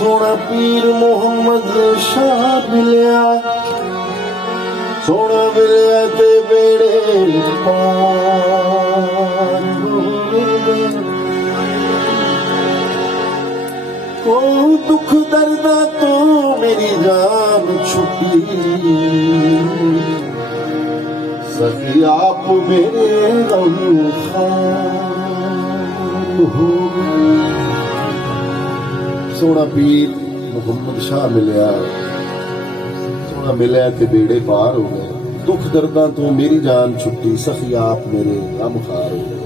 सोना पीर मोहम्मद शाह मिलिया, सोना मिलिया ते बेड़े पार को दुख दर्दा तो मेरी जान छुटी, सखी आप मेरे गम खार हो। सोना पीर मुहम्मद शाह मिलिया, सोना मिलिया ते बेड़े पार हो गए, दुख दर्दा तो मेरी जान छुट्टी, सखी आप मेरे गम खार हो गए।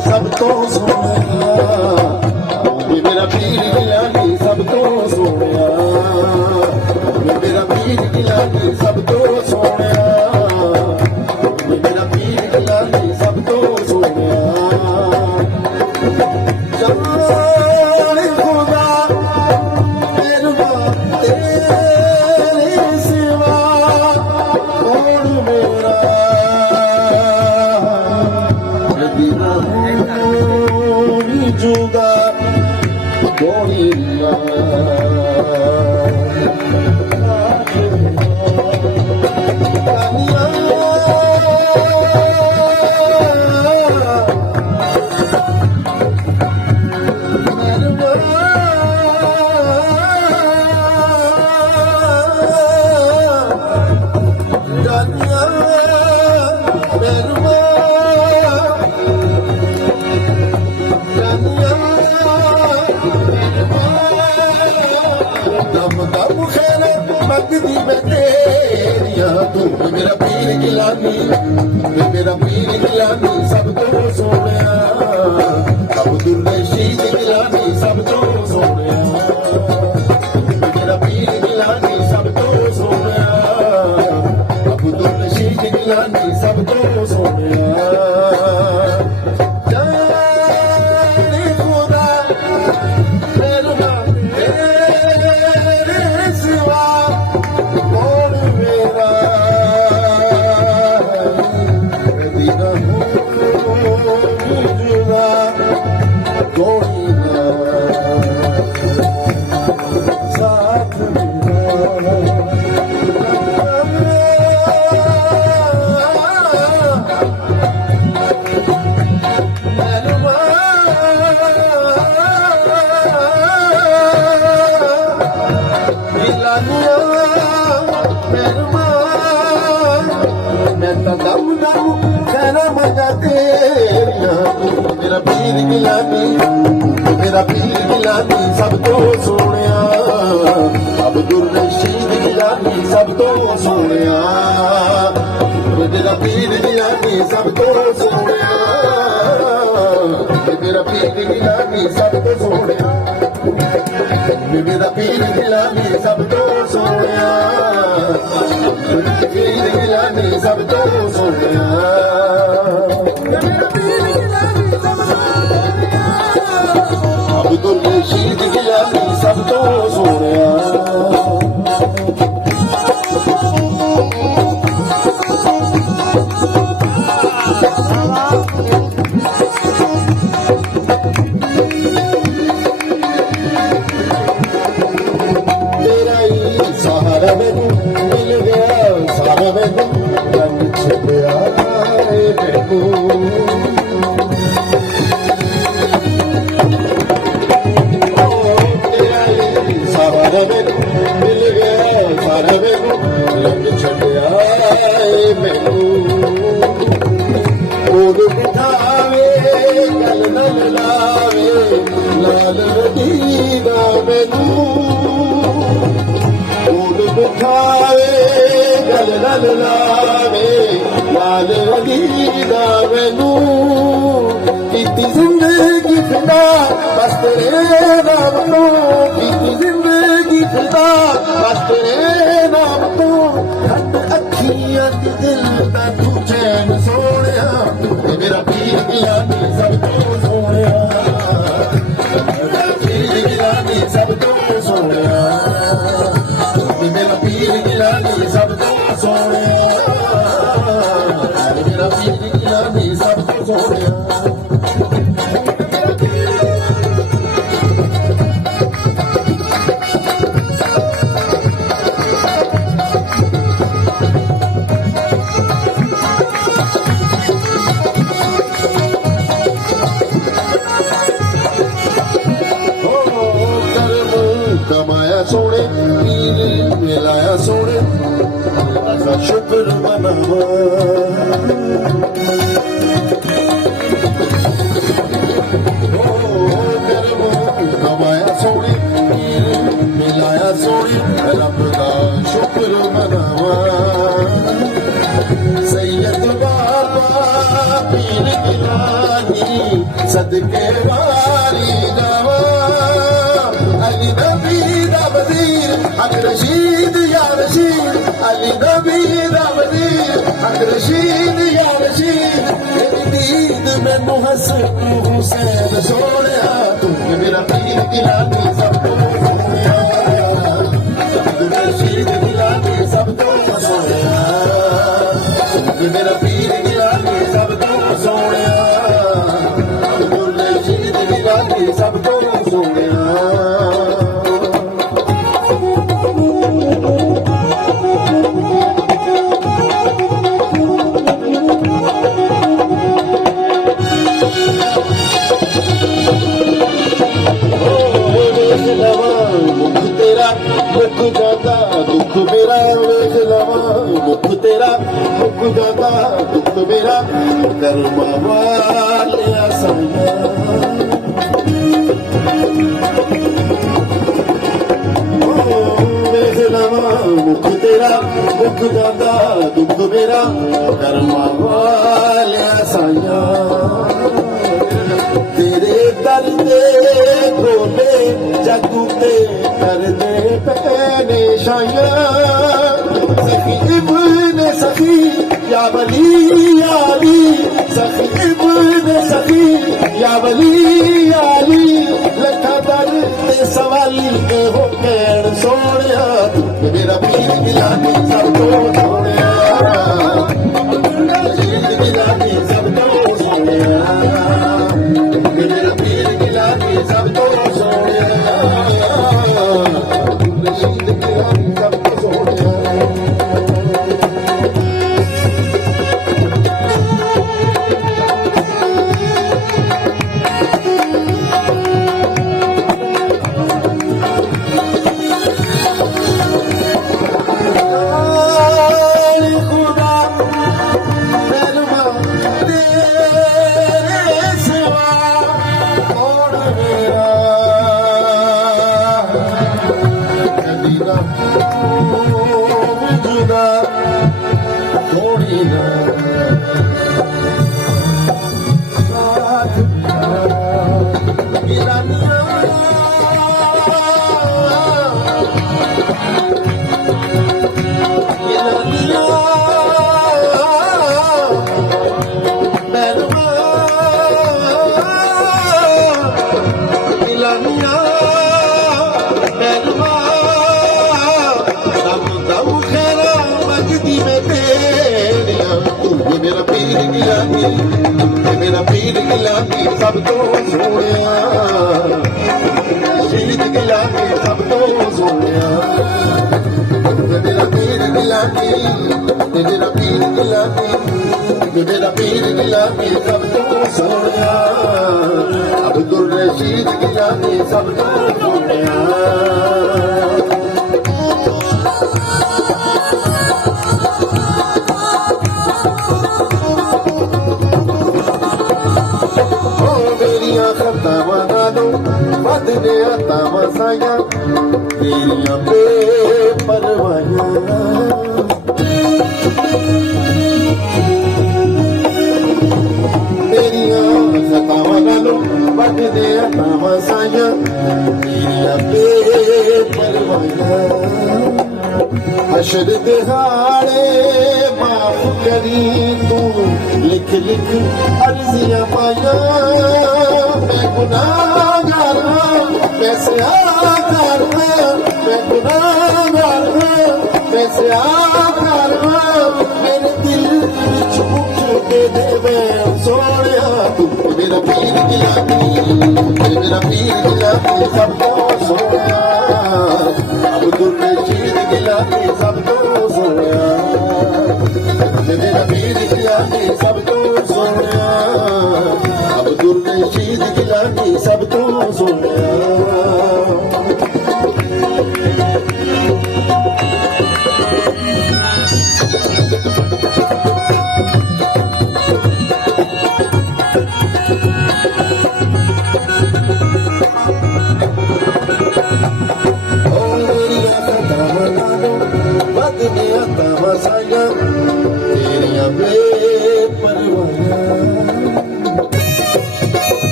सब तो सोनिया, मेरा पीर गिलानी सब तो सोनिया, मेरा पीर गिलानी सब तो सोनिया, मेरा पीर गिलानी सब तो सोनिया। जाने खुदा मेहरबान तेरे सिवा कौन मेरा जुदा गोरिया मेरा पीर गिलानी, मेरा पीर गिलानी सब तो सोनिया, अब्दुल रशीद गिलानी सब तो सोनिया, मेरा पीर गिलानी सब तो सोनिया, अब्दुल रशीद गिलानी सब तो सोनिया। मेरा पीर गिलानी, मेरा पीर गिलानी सब तो सोनिया, अब्दुल रशीद गिलानी सब तो सोनिया, मेरा पीर गिलानी सब तो सोनिया, मेरा पीर गिलानी सब तो सोनिया, मेरा पीर गिलानी सब तो सोनिया, पीर गिलानी सब तो सोनिया। अब्दुल रशीद गिलानी सब तो सोनिया। तेरा मैनू रंग छड़िया मैनू कोल बिठावे गल नल लावे लाल वदीदा मैनू कोल बिठावे गल नल लावे लाल वदीदा मैनू कीती जिंदगी फिदा बस तेरे नाम तो कीती जिंदगी फिदा बस तेरे नाम तो खट अखियां दी दिल दा तू चैन सोहणिया मेरा पीर गिलानी सब तो सोहणिया मेरा पीर गिलानी सब तो सोहणिया मेरा पीर गिलानी सब तो सोहणिया मेरा पीर गिलानी सब तो सोहणिया कमाया सोने पीर मिलाया सोने का शुक्र मनावा कमाया सोने पीर मिलाया सोने रब का शुक्र मनावा सैयद बाबा पीर गिलानी सदके वाली जावा अली नबी दा वज़ीर हक रशीद या रशीद अली नबी दा वज़ीर हक रशीद या रशीद तेरी दीद मैनू हसन हुसैन सोहणिया तू मेरा पीर गिलानी सब तो सोहणिया अब्दुल रशीद गिलानी सब तो सोहणिया मेरा पीर गिलानी सब तो सोहणिया अब्दुल रशीद गिलानी सब तो सोहणिया मुख जाता दुख मेरा वेख लवा मुख तेरा मुख जाता दुख मेरा कर्मा वालिया साया वेख लवा मुख तेरा मुख जाता दुख मेरा कर्मा वालिया साया तेरे दर दे खोले जगू ते कर दे पैने शाया सखी इब्ने सखी या वली याली सखी इब्ने सखी या वली याली लखा दर ते सवाली के हो कैन सोहणिया तू मेरा पीर गिलानी सब तो सोहणिया गिलानी सब तो सोहणिया मेरा पीर गिलानी सब तो सोहणिया रशीद गिलानी सब तो सोहणिया खुदा मेहरमा तेरे सिवा कौन मेरा कभी ना जुदा थोड़ी ना साथ गिलानिया मेरा पीर गिलानी सब तो सोहणिया रशीद गिलानी सब तो सोहणिया मेरा पीर गिलानी मेरा पीर गिलानी मेरा पीर गिलानी सब तो सोहणिया अब्दुल रशीद गिलानी सब तो सोहणिया ਤੇਰੀਆਂ ਬੇਪਰਵਾਹੀਆਂ ਤੇਰੀਆਂ ਖਤਾਵਾਂ ਨਾਲੋਂ ਵੱਧਦੇ ਤਾਵਾਂ ਸਾਈਆਂ ਤੇਰੀਆਂ ਬੇਪਰਵਾਹੀਆਂ ਅਸ਼ਰ ਦਿਹਾੜੇ ਮਾਫ ਕਰੀ ਤੂੰ ਲਿਖ ਲਿਖ ਅਰਜ਼ੀਆਂ ਪਾਈਆਂ ਮੈਂ ਗੁਨਾਹਗਾਰ ਹਾਂ ਮੈਂ ਸਿਆਹਕਾਰ ਹਾਂ ਮੈਂ ਗੁਨਾਹਗਾਰ ਹਾਂ ਮੈਂ ਸਿਆਹਕਾਰ ਹਾਂ ਮੇਰੇ ਦਿਲ ਵਿੱਚ ਉੱਠ ਕੇ ਦੇਵੇ ਸੋਹਣਿਆ ਤੂੰ ਮੇਰਾ ਪੀਰ ਗਿਲਾਨੀ ਮੇਰਾ ਪੀਰ ਗਿਲਾਨੀ ਸਭ ਤੋਂ ਸੋਹਣਿਆ ਅਬਦੁਲ ਰਸ਼ੀਦ ਗਿਲਾਨੀ ਸਭ ਤੋਂ ਸੋਹਣਿਆ ਮੇਰਾ ਪੀਰ ਗਿਲਾਨੀ ਸਭ ਤੋਂ ਸੋਹਣਿਆ ਅਬਦੁਲ ਰਸ਼ੀਦ ਗਿਲਾਨੀ ਸਭ ਤੋਂ ਸੋਹਣਿਆ ਤੇਰੀਆਂ ਬੇਪਰਵਾਹੀਆਂ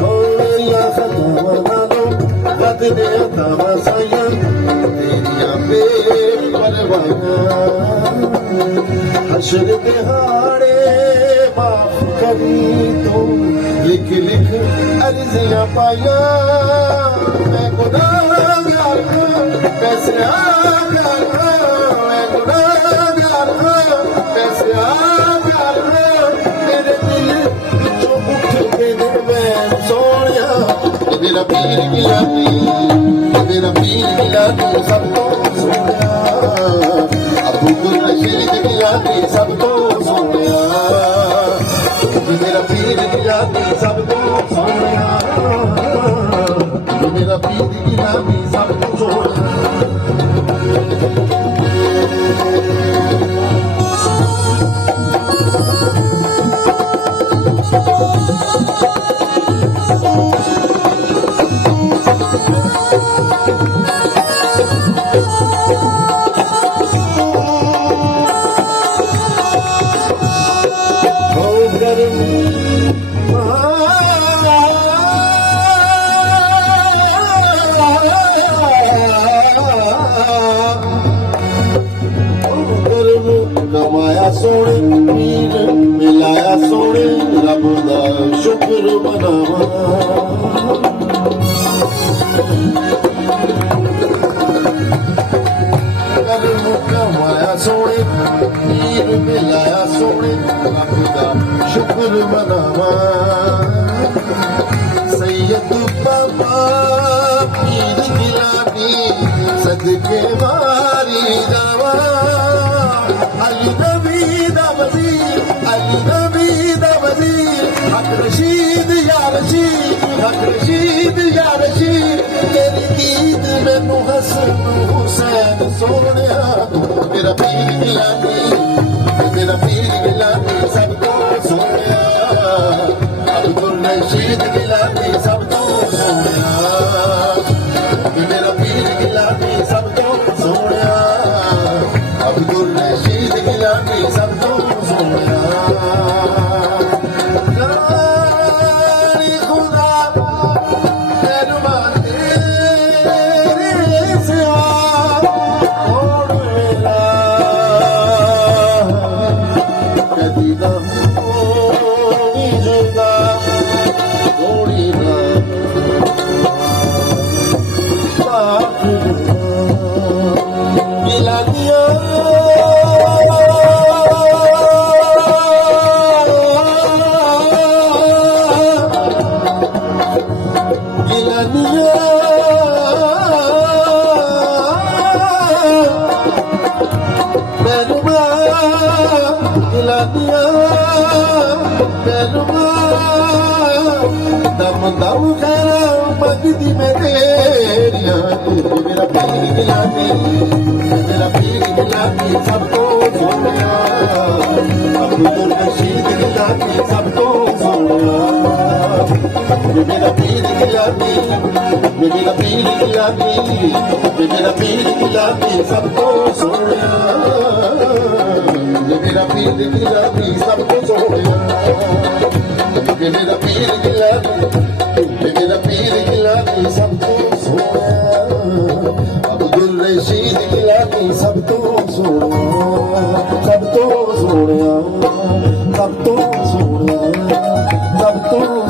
ਹੋਈਆਂ ਖਤਾਵਾਂ ਨਾਲੋਂ ਵੱਧਦੇ ਤਾਵਾਂ ਸਾਈਆਂ ਤੇਰੀਆਂ ਬੇਪਰਵਾਹੀਆਂ ਹਸ਼ਰ ਦਿਹਾੜੇ ਮਾਫ ਕਰੀ ਤੂੰ ਲਿਖ ਲਿਖ ਅਰਜ਼ੀਆਂ ਪਾਈਆਂ ਮੈਂ ਗੁਨਾਹਗਾਰ ਹਾਂ ਮੈਂ ਸਿਆਹਕਾਰ ਹਾਂ ਮੈਂ ਗੁਨਾਹਗਾਰ ਹਾਂ ਮੈਂ ਸਿਆਹਕਾਰ ਹਾਂ ਮੇਰੇ ਦਿਲ ਵਿੱਚੋਂ ਉੱਠ ਕੇ ਦੇਵੇ ਸੋਹਣਿਆ ਮੇਰਾ ਪੀਰ ਗਿਲਾਨੀ ਮੇਰਾ ਪੀਰ ਗਿਲਾਨੀ ਸਭ ਤੋਂ ਸੋਹਣਿਆ ਅਬਦੁਲ ਰਸ਼ੀਦ ਗਿਲਾਨੀ ਸਭ ਤੋਂ ਸੋਹਣਿਆ ਮੇਰਾ ਪੀਰ ਗਿਲਾਨੀ ਸਭ ਤੋਂ ਸੋਹਣਿਆ ਮੇਰਾ ਪੀਰ ਗਿਲਾਨੀ ਸਭ ਤੋਂ ਸੋਹਣਿਆ ਕਮਾਇਆ ਸੋਹਣੇ ਪੀਰ ਮਿਲਾਇਆ ਸੋਹਣੇ ਰੱਬ ਦਾ ਸ਼ੁਕਰ ਮਨਾਵਾਂ ਕਮਾਇਆ ਸੋਹਣੇ ਪੀਰ ਮਿਲਾਇਆ ਸੋਹਣੇ ਰੱਬ ਦਾ ਸ਼ੁਕਰ ਮਨਾਵਾਂ ਸੈਯਦ ਬਾਬਾ ਪੀਰ ਗਿਲਾਨੀ ਸਦਕੇ ਮਾਰੀ ਜਾਵਾਂ ਅਲੀ ਨਬੀ ਦਾ ਵਜ਼ੀਰ ਅਲੀ ਨਬੀ ਦਾ ਵਜ਼ੀਰ ਹਕ ਰਸ਼ੀਦ ਯਾ ਰਸ਼ੀਦ ਹਕ ਰਸ਼ੀਦ ਯਾ ਰਸ਼ੀਦ ਤੇਰੀ ਦੀਦ ਮੈਨੂੰ ਹਸਨ ਹੁਸੈਨ ਸੋਹਣਿਆ ਤੂੰ ਮੇਰਾ ਪੀਰ ਗਿਲਾਨੀ ਮੇਰਾ ਪੀਰ ਗਿਲਾਨੀ ਸਭ ਤੋਂ ਸੋਹਣਿਆ ਅਬਦੁਲ ਰਸ਼ੀਦ ਗਿਲਾਨੀ ਸਭ ਤੋਂ ਸੋਹਣਿਆ ਮੇਰਾ ਪੀਰ ਗਿਲਾਨੀ ਸਭ ਤੋਂ ਸੋਹਣਿਆ ਅਬਦੁਲ ਰਸ਼ੀਦ ਗਿਲਾਨੀ ਸਭ ਤੋਂ ਸੋਹਣਿਆ ਜਾਨੀ ਖੁਦਾ ਤੈਨੂੰ ਮੰਨਦੇ ਸਿਆ ਕੌਣ ਮੇਰਾ ਕਦੀ ਨਾ ਹੋਣੀ ਜੁਦਾ ਥੋੜੀ ਨਾ ਗਿਲਾਨੀਆਂ ਗਿਲਾਨੀਆਂ ਮੈਨੂੰ ਗਿਲਾਨੀਆਂ ਮੈਨੂੰ ਦਮ ਦਮ ਖੈਰਾਂ ਮੰਗਦੀ ਮੈਂ ਤੇਰੀਆਂ ਮੇਰਾ ਪੀਰ ਗਿਲਾਨੀ ਮੇਰਾ ਪੀਰ ਗਿਲਾਨੀ ਸਭ ਤੋਂ ਸੋਹਣਿਆ ਅਬਦੁਲ ਰਸ਼ੀਦ ਗਿਲਾਨੀ ਸਭ ਤੋਂ ਸੋਹਣਿਆ ਮੇਰਾ ਪੀਰ ਗਿਲਾਨੀ ਮੇਰਾ ਪੀਰ ਗੁਲਾਬੀ, ਮੇਰਾ ਪੀਰ ਗੁਲਾਬੀ ਸਭ ਤੋਂ ਸੋਹਣਿਆ, ਮੇਰਾ ਪੀਰ ਗੁਲਾਬੀ ਸਭ ਤੋਂ ਸੋਹਣਿਆ, ਮੇਰਾ ਪੀਰ ਗੁਲਾਬੀ, ਮੇਰਾ ਪੀਰ ਗੁਲਾਬੀ ਸਭ ਤੋਂ ਸੋਹਣਿਆ, ਅਬਦੁਲ ਰਸ਼ੀਦ ਗੁਲਾਬੀ ਸਭ ਤੋਂ ਸੋਹਣਿਆ, ਸਭ ਤੋਂ ਸੋਹਣਿਆ, ਸਭ ਤੋਂ ਸੋਹਣਿਆ, ਸਭ ਤੋਂ